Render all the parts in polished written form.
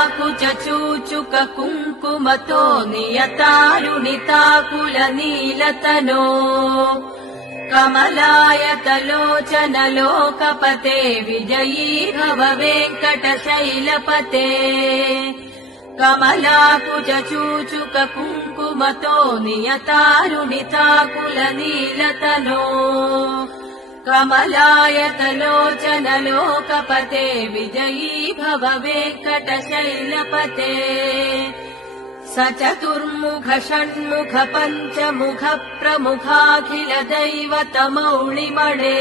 कमलाकुचूचुक कुङ्कुमतो नियतारुणिताकुलनीलतनो कमलायतलोचनलोकपते विजयी भव वेङ्कटशैलपते कमलाकुचूचुक कुङ्कुमतो नियतारुणिताकुलनीलतनो कमलायतलोचनलोकपते विजयी भव वेङ्कटशैलपते स चतुर्मुख षण्मुख पञ्चमुख प्रमुखाखिल दैवतमौळिमणे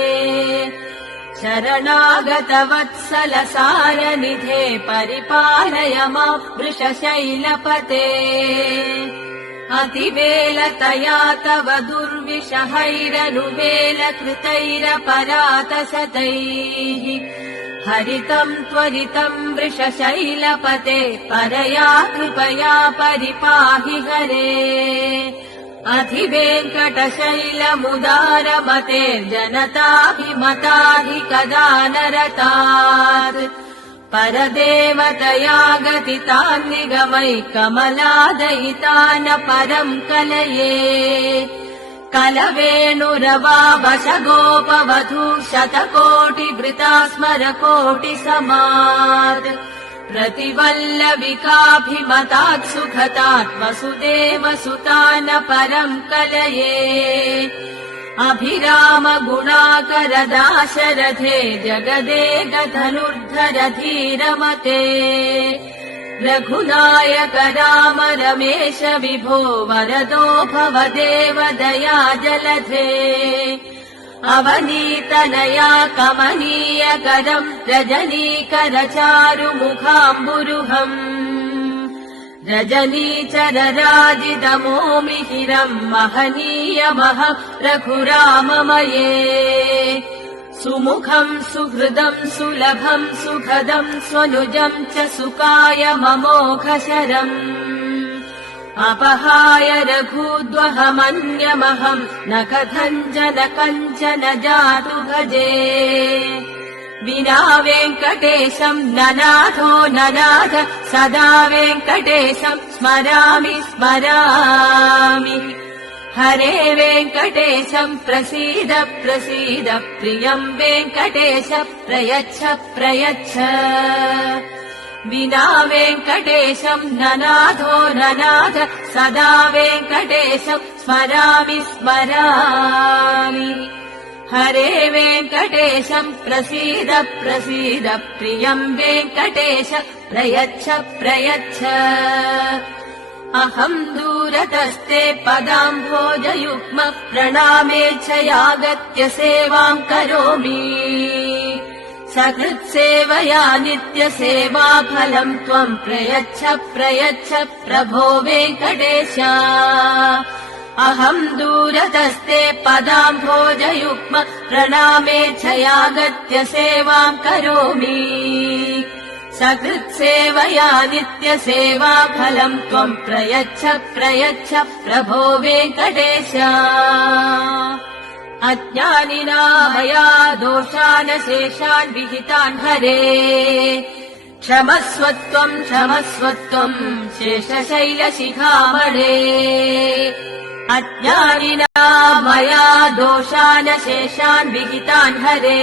शरणागत वत्सल सारनिधे परिपालय मां वृषशैलपते अतिवेलतया तव दुर्विषहैरनुवेलकृतैरपरातशतैः हरितम् त्वरितम् वृषशैलपते परया कृपया परिपाहि हरे अधिवेङ्कटशैलमुदारमतेर्जनताभिमताधिकदा नरतात् परदेवतया गतितान् निगमै कमलादयितान् परम् कलये कलवेणुरवावशगोपवधू शतकोटिवृता स्मरकोटिसमात् प्रतिवल्लविकाभिमतात् सुखतात्मसुदेवसुतान् परम् कलये अभिराम गुणाकर दाशरथे जगदेकधनुर्धर धीरमते रघुनायक राम रमेश विभो वरदो भव देव दया जलधे अवनीतनया कमनीयकरम् रजनीकर चारुमुखाम्बुरुहम् रजनीचरराजितमोमिहिरम् महनीयमह रघुराममये सुमुखम् सुहृदम् सुलभम् सुखदम् स्वनुजम् च सुकाय ममोघशरम् अपहाय रघूद्वहमन्यमहम् न कथञ्चन कञ्चन जातु भजे विना वेङ्कटेशम् ननाथो ननाथ सदा वेङ्कटेशम् स्मरामि स्मरामि हरे वेङ्कटेशम् प्रसीद प्रसीद प्रियम् वेङ्कटेश प्रयच्छ प्रयच्छ विना वेङ्कटेशम् ननाथो ननाथ सदा वेङ्कटेशम् स्मरामि स्मरामि हरे वेङ्कटेशम् प्रसीद प्रसीद प्रियम् वेङ्कटेश प्रयच्छ प्रयच्छ अहम् दूरतस्ते पदाम्भोजयुग्म प्रणामेच्छयागत्य सेवाम् करोमि सकृत्सेवया नित्यसेवाफलम् त्वम् प्रयच्छ प्रयच्छ प्रभो वेङ्कटेश अहम् दूरतस्ते पदाम्भोजयुग्म प्रणामेच्छयागत्य सेवाम् करोमि सकृत्सेवया नित्यसेवाफलम् त्वम् प्रयच्छ प्रयच्छ प्रभो वेङ्कटेश अज्ञानिना मया दोषान् शेषान् विहितान् हरे क्षमस्वत्वम् क्षमस्वत्वम् शेषशैलशिखामणे अज्ञानिना मया दोषान् शेषान् विहितान् हरे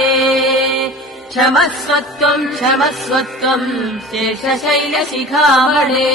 क्षमस्वत्वम् क्षमस्वत्वम् शेषशैलशिखामणे